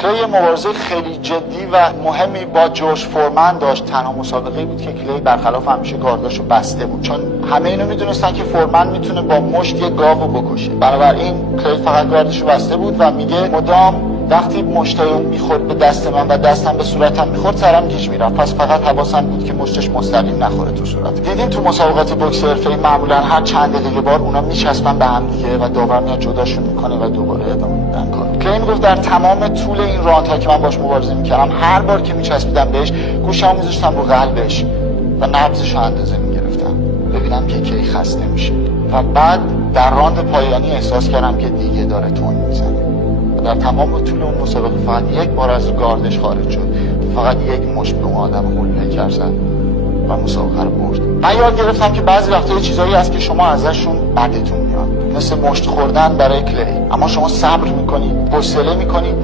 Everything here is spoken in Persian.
کلی مبارزه خیلی جدی و مهمی با جورج فورمن داشت. تنها مسابقه بود که کلی برخلاف همیشه گارداشو بسته بود، چون همه اینو میدونستن که فورمن میتونه با مشت یه گاوو بکشه. بنابراین کلی فقط گاردشو بسته بود و میگه مدام وقتی مشتای اون میخورد به دست من و دستم به صورتم میخورد سرم گیج میرفت، پس فقط حواسم بود که مشتش مستقیم نخوره تو صورت. دیدین تو مسابقات بوکس حرفه‌ای معمولا هر چند دقیقه بار اونا میچسبن به هم دیگه و داور میاد جداشون میکنه و دوباره ادامه میدن کار. کلی میگفت در تمام طول این راندها که من باش مبارزه میکردم هر بار که میچسبیدم بهش گوشمو میذاشتم رو قلبش و نبضشو اندازه میگرفتم ببینم که کی خسته میشه و بعد در راند پایانی احساس کردم که دیگه داره تون میزنه. در تمام طول اون مسابقه فقط یک بار از گاردش خارج شد، فقط یک مشت به اون آدم قله‌کر زد و مسابقه رو برد. من یاد گرفتم که بعضی وقتا یه چیزایی هست که شما ازشون بدتون میاد، مثل مشت خوردن برای کلی، اما شما صبر میکنید، حوصله میکنید